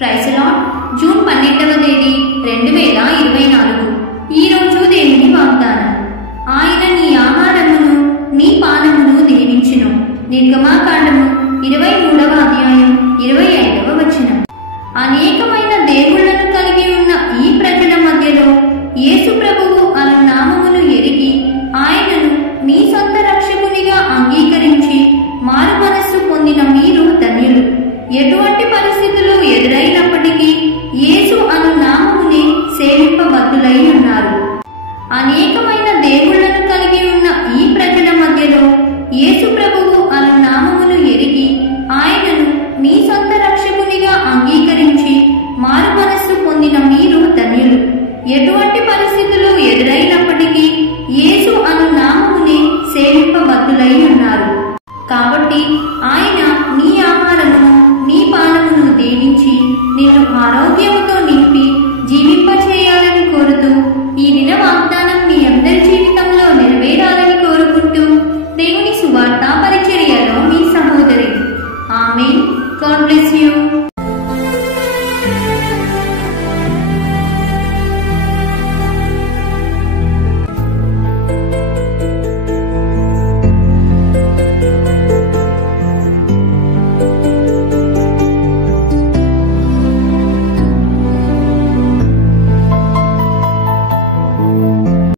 Praise lord. June 12వ తేదీ 2024. ఈ రోజు దేవుని వాగ్దానం. ఆయన నీ ఆహారమును నీ పానమును దీవించును. నిర్గమాకాండము 23వ అధ్యాయం 25వ వచనం.